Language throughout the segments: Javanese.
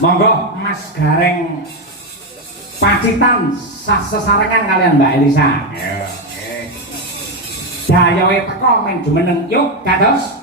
Monggo Mas Gareng Pacitan sesarengan kalian Mbak Elisa. Dayoe teko men jumeneng yuk kados.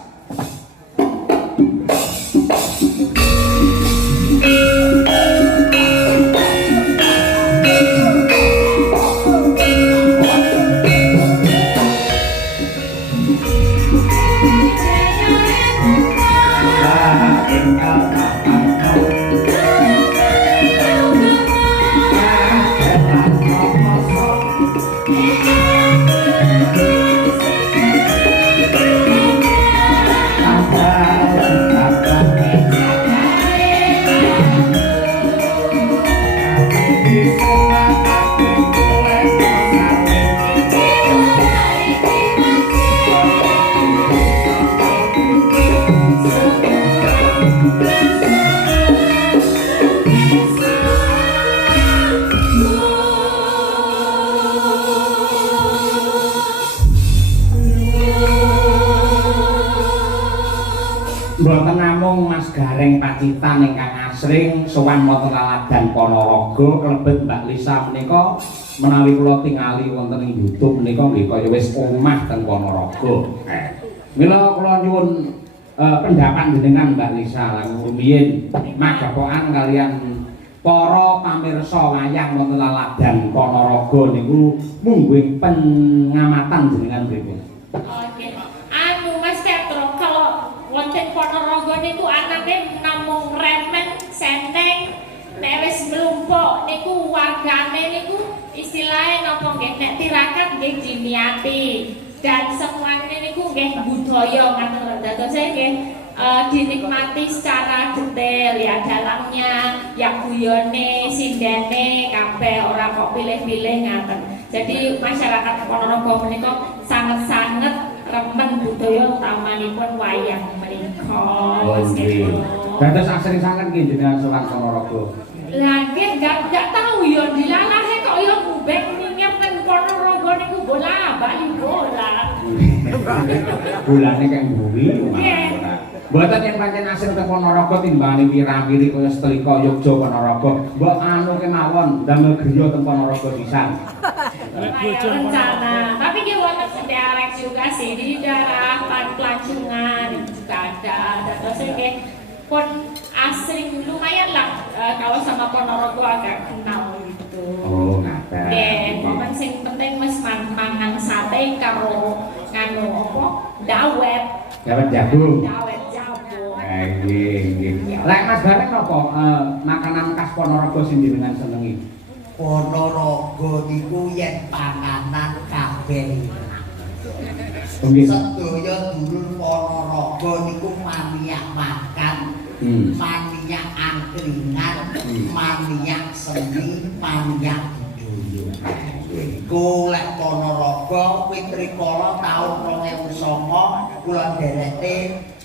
Mboten namung Mas Gareng Pacitan ingkang asring sowan wonten laladan Ponorogo klebet Mbak Lisa menika menawi kula tingali wonten ing YouTube menika nggih kaya wis omah teng Ponorogo. Mila kula nyuwun pendapat jenengan Mbak Lisa lan rumiyin magapokan kalian para pamirsa wayang wonten laladan Ponorogo niku mungguing pengamatan jenengan pripun? Oke. Anu Mas Petro kalau wonten Ponorogo niku anake namung remen seneng nek wis mlumpuk niku wargane niku istilahnya napa nggih nek tirakat nggih diniati dan semuanya niku nggih budaya ngaten dados nggih dinikmati secara detail ya dalamnya ya guyone sindene kabeh ora kok pilih-pilih ngaten. Jadi masyarakat Ponorogo menika sangat-sangat remen budaya utamanipun wayang menika. Dados asring sanget nggih jenengan sowan Ponorogo. Lah nggih enggak tahu ya dilalahe kok ya ngubek ninyep teng Ponorogo niku bola bali bola. Bulane kang buri. Mboten yen pancen asring teng Ponorogo timbangane wira-wiri kaya Setrika Yogya Ponorogo. Mbok anu kemawon damel griya teng Ponorogo pisan. Rencana. Tapi dia wonten sederek juga sih di daerah Pelancongan juga ada. Terus nggih pun asring lumayan lah kalau sama Ponorogo agak kenal gitu. Oh, ngaten. Nggih, momen sing penting wis mangan sate karo nganu apa? Dawet. Dawet jagung. Dawet jagung. Nggih. Lek Mas Gareng napa makanan khas Ponorogo sing jenengan senengi? Ponorogo niku yen panganan kabeh. Sedaya dulur Ponorogo niku maniak makan, maniak angkringan, maniak seni, maniak budaya. Iku lek Ponorogo Witrikala taun 2009 kula ndereke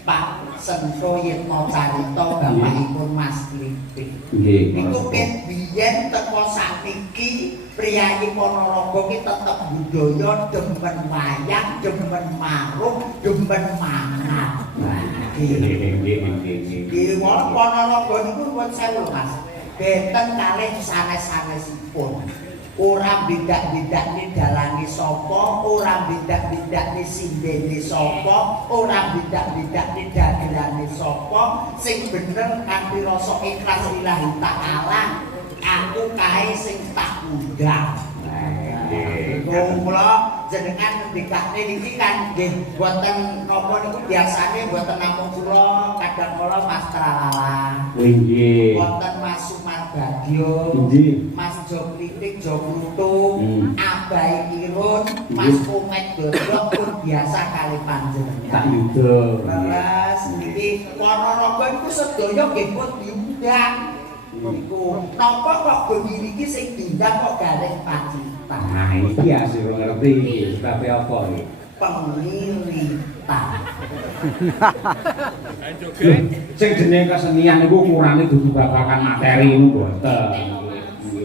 Pak Sento Yitno Carita bapakipun Mas Klipik. Niku ket biyen teko sakniki priyayi Ponorogo ki tetep budaya demen wayang, demen marung, demen mangan. Nggih, Ponorogo niku nuwun sewu Mas. Benten kalih sanes-sanesipun. Ora bidak-bidakne dalange sapa, ora bidak-bidakne sindene sapa, ora bidak-bidakne dagelane sapa, sing bener kanthi rasa ikhlas lillahi taala, aku kae sing tak undang. Kula jenengan ngendikane niki kan nggih boten napa niku biasane boten namung kula kadang kala Mas Tralala. Nggih. Wonten Mas Sumarbagyo. Nggih. Mas Joklitik Joklutung, Abai Irun, Mas Komet Dodok pun biasa kali panjenengan. Tak yuda. Leres niki Ponorogo iku sedaya nggih pun diundang. Niku napa kok bengi iki sing diundang kok Gareng Pacitan. Nah, iki asih ngerti iki sebabe apa iki? Pengliritan. Sing jeneng kesenian niku ukurane dudu babagan materi niku boten.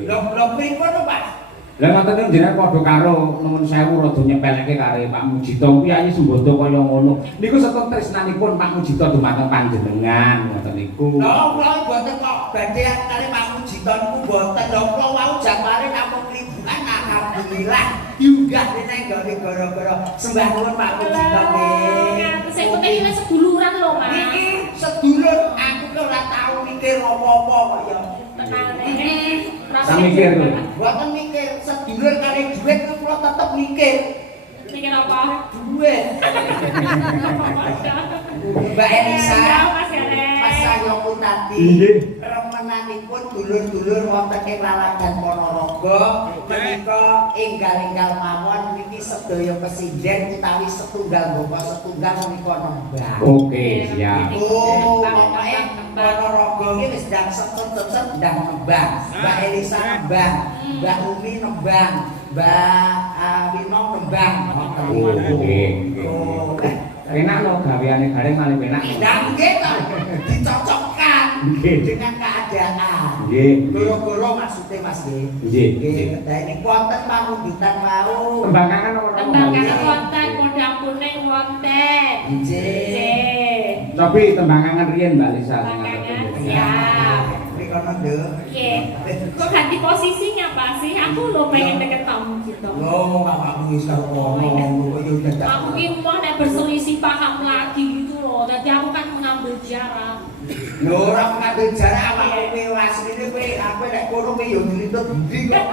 Lho pripun Pak? Lah ngoten niku jenengan padha karo nuwun sewu rada nyepelke karo Pak Mujito kuwi ayi sembodo kaya ngono. Niku setun tresnanipun Pak Mujito dumateng panjenengan ngoten niku. Lho kula mboten kok badhe kali Pak Mujito niku mboten. Lho kula wau jambare namung liburan alhamdulillah diunggah rene nggone gara-gara sembah nuwun Pak Mujito nggih. Saya kok iki seduluran lho, Mas. Iki sedulur aku ki ora tau mikir apa-apa kok ya. Sak mikir lho. Mboten mikir sedulur kali dhuwit ku kula tetep mikir. Mikir apa? Dhuwit. Mbak Elisa, Ya, Mas Yarek. Mas Sayoko tadi. Nggih. Remenanipun dulur-dulur wonten ing Laladan Ponorogo menika enggal-enggal mawon niki sedaya pesinden utawi setunggal bapak setunggal menika nembang. Oke, siap. Oh, pokoke Ponorogo iki wis ndang setut-setut ndang nembang. Mbak Elisa nembang, Mbak Umi nembang, Mbak Wino nembang. Oke. Oh, Enak lho gaweane gareng malih enak. dan gitu dicocokkan Nggih. dengan keadaan. Nggih. Goro-goro maksudnya Mas nggih. Nggih. Nggih, ini wonten pamunggitan mau. Tembangan apa? Tembangan wonten, kondang kuning wonten. Nggih. Cobi tembangan riyen Mbak Lisa. Tembangan siap. Mrikono nduk. Iya. Kok ganti posisinya Pak sih? Aku lo pengen deket kamu gitu. Loh, awakmu wis karo ngomong kok yo dadak. Aku ini mau nek berselisih paham lagi gitu loh. Jadi aku kan mengambil jarak. Lho ora ngambil jarak awakmu kowe asline kowe aku nek kono kowe yo nglintut budi kok.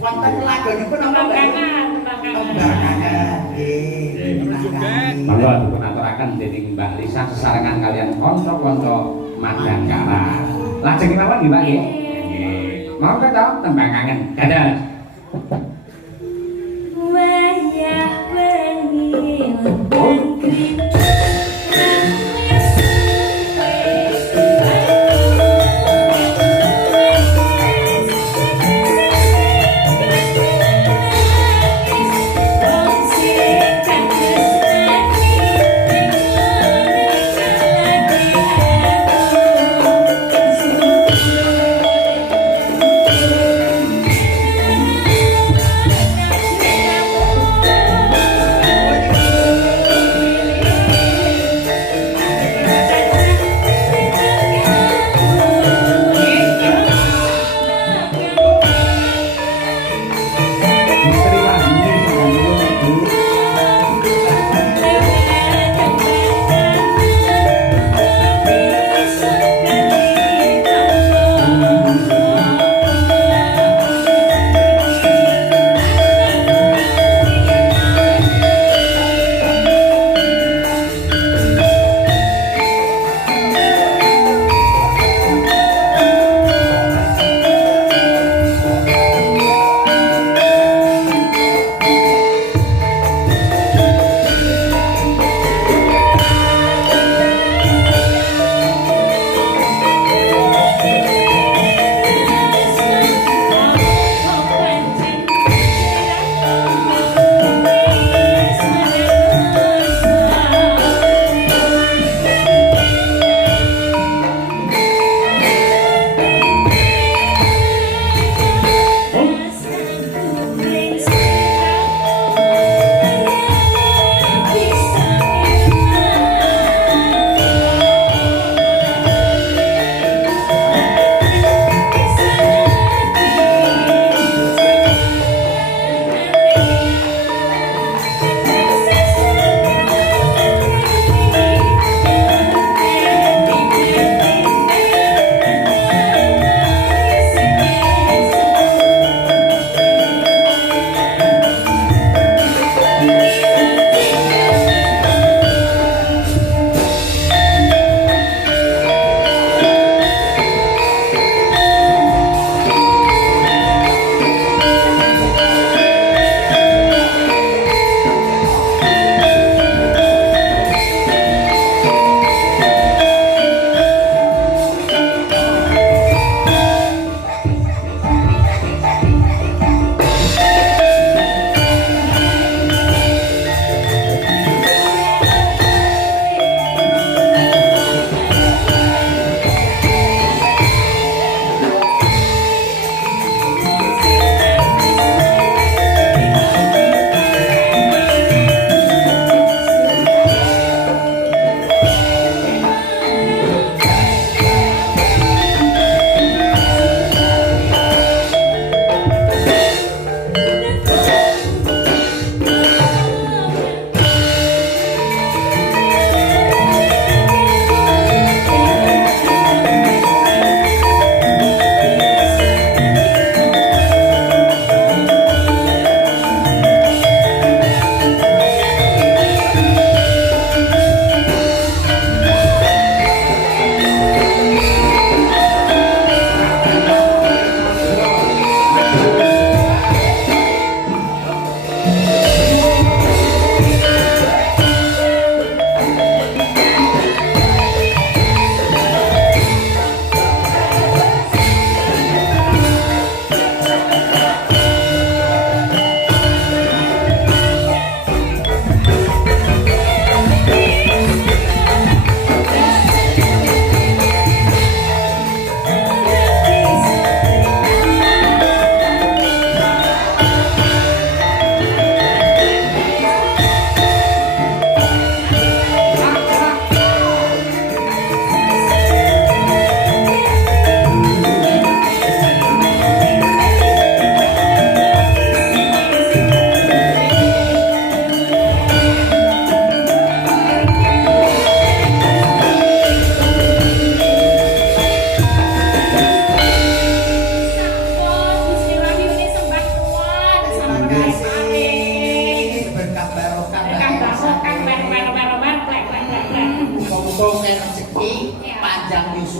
Wonten lagonipun apa Mbak? Tembangan. Tembangan. Nggih. Monggo dipun aturaken dening Mbak Lisa sesarengan kalian kanca-kanca Madangkara. Lajeng mawon nggih Mbak nggih. Nggih. Mau kata tembangan. Dadah. Wayah wengi lan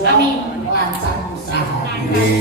kula Amin. lancar usaha. Lancar.